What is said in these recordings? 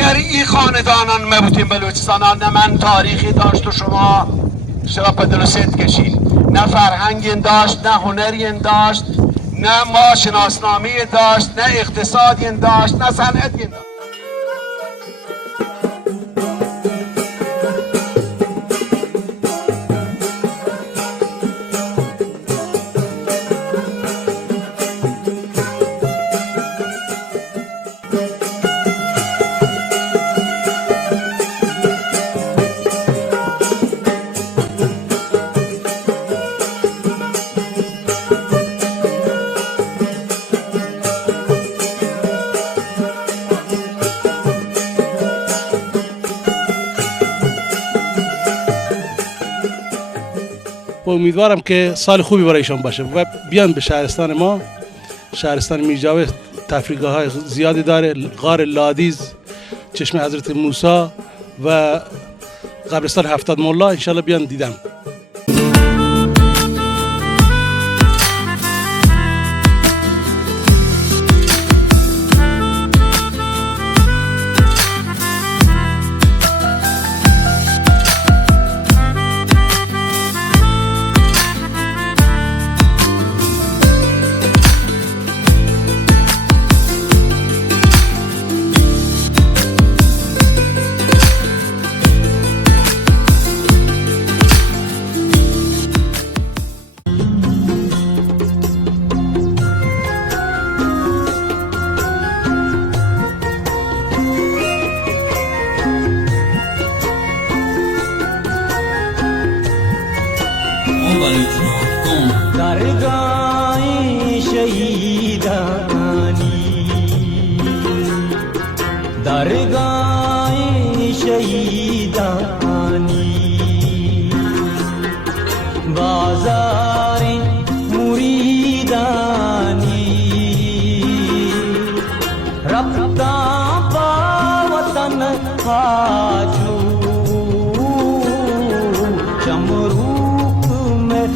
اگر این خاندانان مبوتین بلوچستان نه من تاریخی داشت و شما به درست کشین، نه فرهنگی داشت، نه هنری داشت، نه ما شناسنامه داشت، نه اقتصادی داشت، نه صنعتی داشت. امیدوارم که سال خوبی برایشان باشه و بیان به شهرستان ما. شهرستان میرجاوه تفریحگاه های زیادی داره، غار لادیز، چشم حضرت موسی و قبرستان 70 مولا. انشالله بیان دیدن. درگاه شهیدانی، درگاه شهیدانی، بازار مریدانی، رفتم با وطن خاجو چمروک میں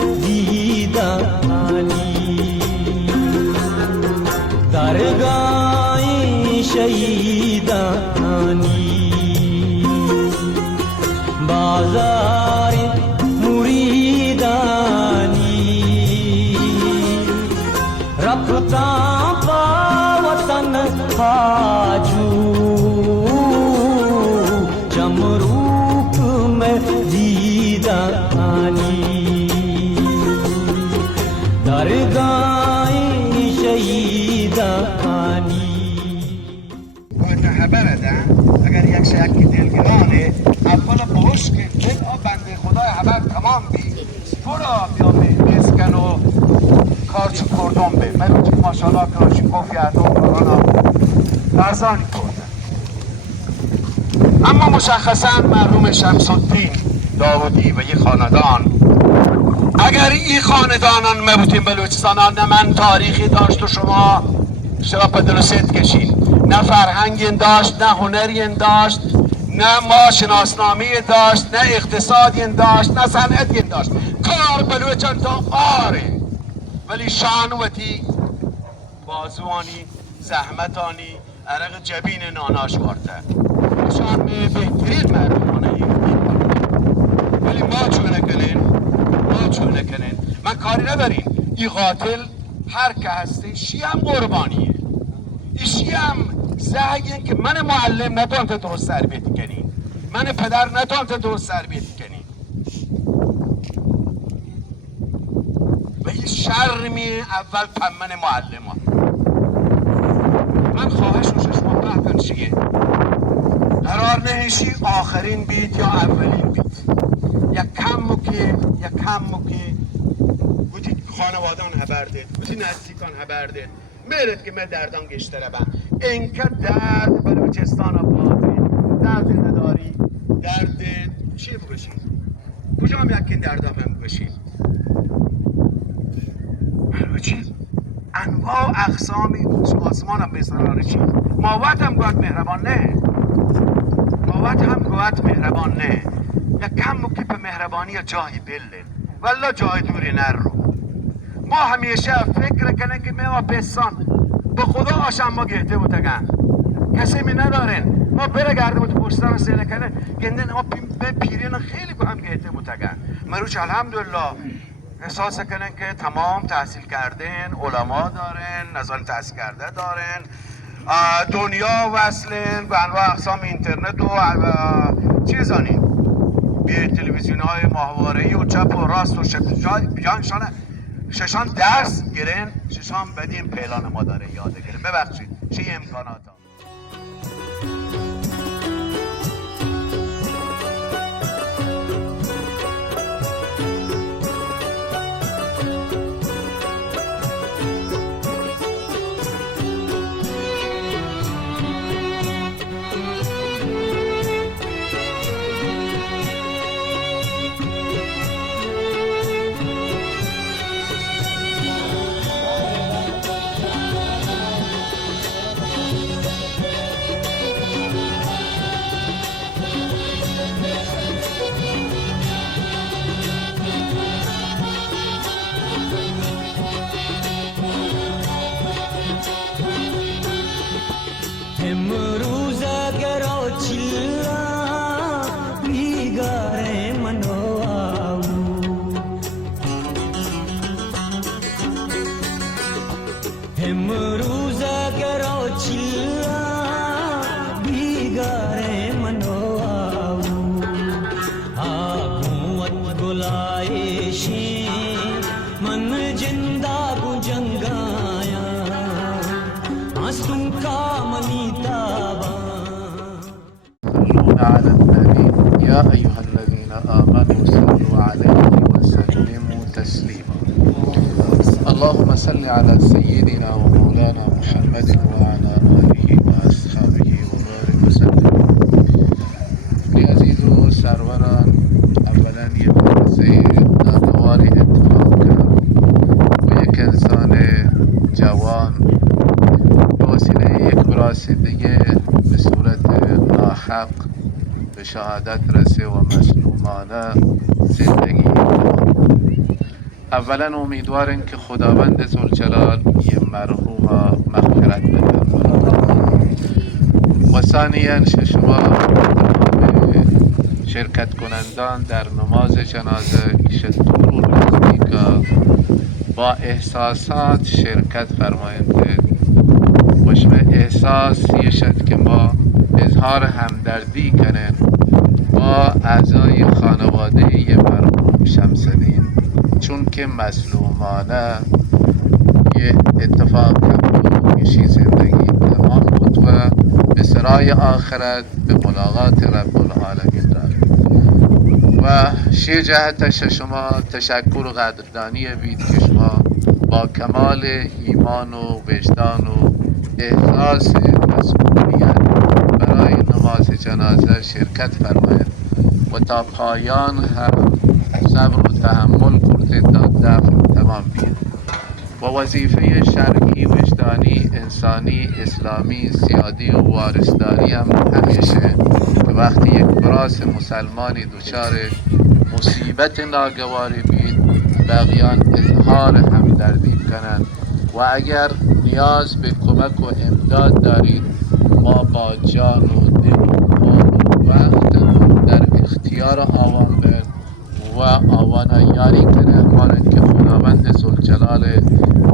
درگاه شهیدانی، بازار مریدانی، رفتم با وطن خاجو چمروک میں دیدانی، درگاه شهیدانی. باید خبره ده اگر یک شیعه دلگرانه اول باش که دل بنده خدای خبر تمام بی تو را بیامه بسکن و کارچو کردون به ملو که ماشالله کارچو کفی ادام کرانا درزانی کردن. اما مشخصا مرحوم شمس الدین داودی و یک خاندان، اگر این خاندانان مبوتین بلوچستان نه من تاریخی داشت و شما به درست کشین، نه فرهنگی داشت، نه هنری داشت، نه ما شناسنامه داشت، نه اقتصادی داشت، نه صنعتی داشت. کار بلوچان تا آره ولی شانوتی بازوانی زحمتانی عرق جبین ناناش وارده شان بهترین مردمانه ولی ما چونه کنین من کاری ندارین. این قاتل هر که هسته شی هم قربانیه، ایشی هم زهگین که من معلم نتونت درست تربیت کنی، من پدر نتونت درست تربیت کنی و این شرمی اول من معلم ها. من خواهش رو شما بحکن چیه قرار نهیشی آخرین بیت یا اولین بیت یک کم که گوتی خانوادان خبر دید، گوتی نزدیکان خبر دید میرد که من دردان گشتره بم اینکه درد بلوچستان آبادی درد نداری، درد چی بگوشید کجا هم یکین درد هم بگوشید بلوچی انواع اقسامی آسمان هم بسراره چی ماوت هم گوهد مهربان نه یک کم مکیپ مهربانی جایی بله والله جای دوری نر رو. ما همیشه فکر کنن که ما پسان به خدا آشم ما گهته بودگن کسی می ندارین ما برگردیم تو پشتم سینه کنه گندن ما به پیرین خیلی که هم گهته بودگن مروچ الحمدلله احساس کنن که تمام تحصیل کردن علما دارن نظام تحصیل کرده دارن دنیا وصلن به انواع اقسام اینترنت و چیزانی به تلویزیون های ماهواره‌ای و چپ و راست و بیانشان ششان درس گرن ششان بدیم پیلان ما داره یاده گرن ببخشید چه امکانات ها امروز اگر چلا بیگاره منو آو امروز اگر چلا بیگاره منو آو آگوت گلائے شی من جندہ گو جنگایا آستم کا على النبي يا أيها الذين آمنوا صلوا عليه وسلموا تسليما اللهم صل على سيدنا ومولانا محمد وعلى آله وأصحابه وبارك وسلم عزیز و سروران اولا یه حادثه ناگواری اتفاق کرد و یک انسان جوان به وسیله یک براسیدگی به صورت ناحق به شهادت رسه و مظلومانه زندگی اولا امیدواریم که خداوند ذوالجلال یه مرحوم مغفرت بفرماید و ثانیا شما شرکت کنندان در نماز جنازه ایش دور نزدیکا با احساسات شرکت فرمایند و شما احساس یه شد که ما اظهار همدردی کنن با اعضای خانواده مرحوم شمس‌الدین چون که مظلومانه یه اتفاق کرد میشی زندگی تمام بود و به سرای آخرت به ملاقات رب العالمین رفت و شی جهتش شما تشکر و قدردانی بید که شما با کمال ایمان و وجدان و احساس مسئولیت برای نماز جنازه شرکت فرماید و تا پایان هم صبر و تحمل کرده تا دفن تمام بید و وظیفه شرعی وجدانی انسانی اسلامی سیادی و وارثداری هم همیشه که وقتی یک براس مسلمانی دچار مصیبت ناگواری بید بقیان اظهار همدردی کنند و اگر نیاز به کمک و امداد دارید ما با جان و دل و مال و وقت در اختیار آوان بر و آوانا یاری کنه مانند که خداوند ذوالجلال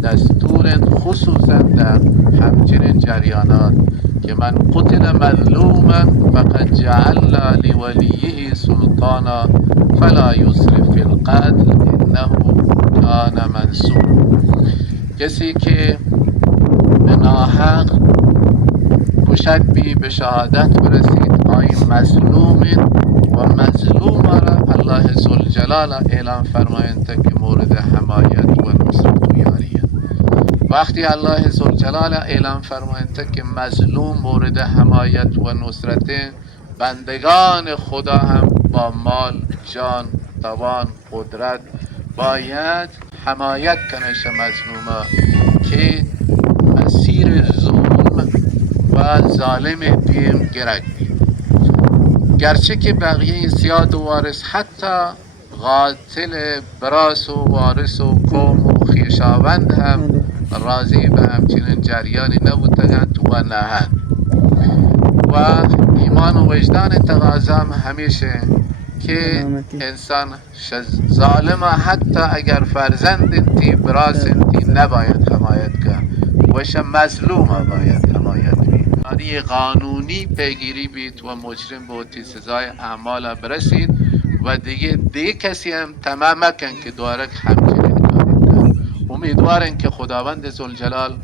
دستور خصوصا در همچنین جریانات که من قتل مظلوما فقد جعلنا لولیه سلطانا فلا یسرف فی القتل انه کان منصور کسی که به ناحق کشک بی به شهادت برسید آین مظلوم و مظلوم را الله ذوالجلال اعلام فرمایند که مورد حمایت و نصرت و یاریه وقتی الله ذوالجلال اعلام فرمایند که مظلوم مورد حمایت و نصرت بندگان خدا هم با مال جان توان قدرت باید حمایت کنش مظلومه که مسیر ظلم و ظالم بیم گرک بید گرچه که بقیه سیاد و وارث حتی قاتل براس و وارث و قوم و خویشاوند هم راضی به همچنین جریانی نبودند و نهند و ایمان و وجدان تقاضام همیشه که انسان ظالم حتی اگر فرزند تی براس تی نباید حمایت کرد وش مظلوم باید حمایت بید. یعنی قانونی پیگیری بید و مجرم به تی سزای اعمال برسید و دیگه کسی هم تمام مکن که دوارک همچنین کاری کرد. امیدوارم که خداوند ذوالجلال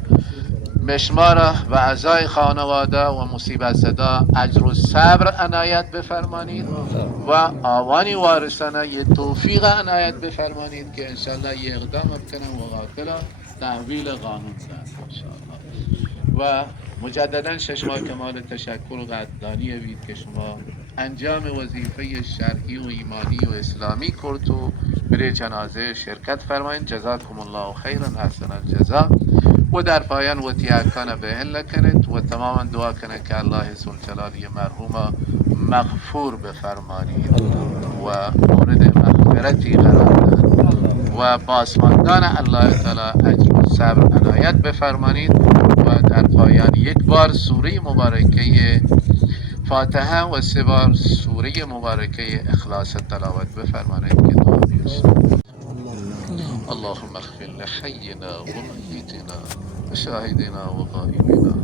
مشماره و اعضای خانواده و مصیبت زده اجر و صبر عنایت بفرمانید و آوانی وارثانه یه توفیق عنایت بفرمانید که انشالله یه اقدام بکنم و قاتل تحویل قانون دهد انشالله. و مجددا شما کمال تشکر و قدردانی بید که شما انجام وظیفه شرعی و ایمانی و اسلامی کرد و برای جنازه شرکت فرمایید. جزاکم الله خیرا احسن الجزا. و در پایان وتیاکان به هل کنید و تماما دعا کنید که الله ذوالجلال مرحوم مغفور بفرمانید و مورد مغفرتی قرار دهد و پاسماندان الله تعالی اجر و صبر عنایت بفرمانید. و در پایان یک بار سوره مبارکه فاتحه و سه بار سوره مبارکه اخلاص تلاوت بفرمانید که دعا بیشید. اللهم اغفر لحينا وميتنا وشاهدنا وغائبنا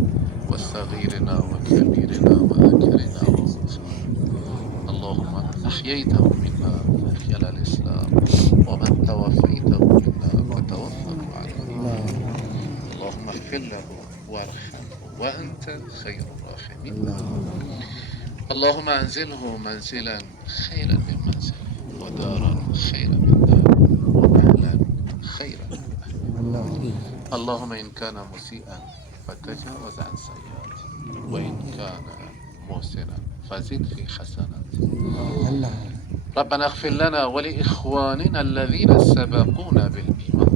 وصغيرنا وكبيرنا وذكرنا وانثانا. اللهم احييته منا فاحيا الاسلام ومن توفيته منا فتوفه على الايمان. اللهم اغفر له وارحمه وانت خير الراحمين. اللهم انزله منزلا خيرا من منزله ودارا خيرا من داره ومهلا خيرا. اللهم إن كان مسيئا فتجاوز عن سيئاته وإن كان محسنا فزد في حسناته. ربنا اغفر لنا ولإخواننا الذين سبقونا بالإيمان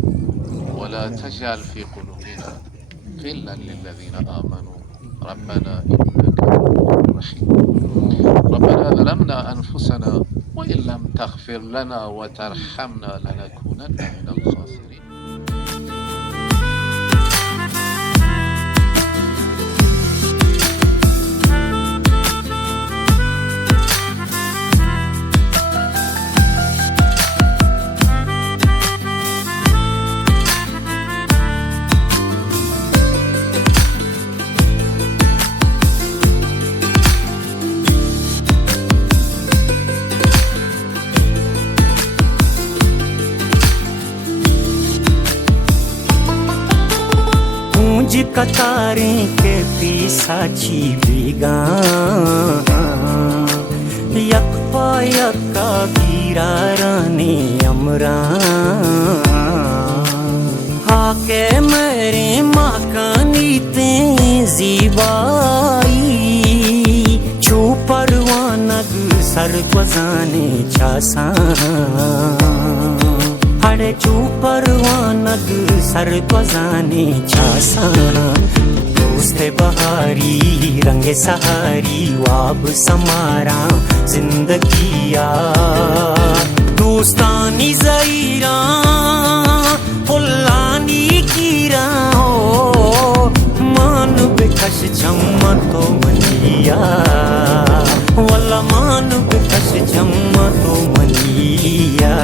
ولا تجعل في قلوبنا غلا للذين آمنوا ربنا إنك رؤوف رحيم. ربنا ظلمنا أنفسنا وإن لم تغفر لنا وترحمنا لنكونن من الخاسرين. कतारें के पीसाची बिगा यक पायका गिरा रानी अमरा हाके मेरे माकानी ते जीबाई छू परवानग सर गजाने छासा हरे चू परवानग सर गजाने छासा दोस्त बहारी रंगे सहारी वाब समारा जिंदगिया दोस्तानी ज़हीरा फुल्लानी कीरा हो मान बेकश चम्मा तो मनिया वल्ला मान बेकश चम्मा तो मनिया.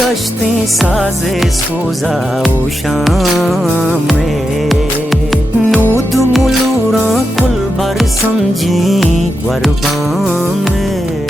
दश्तें साजे सोजा ओ शाम में नूद मुलूरा कुल भर समझी गुरबान में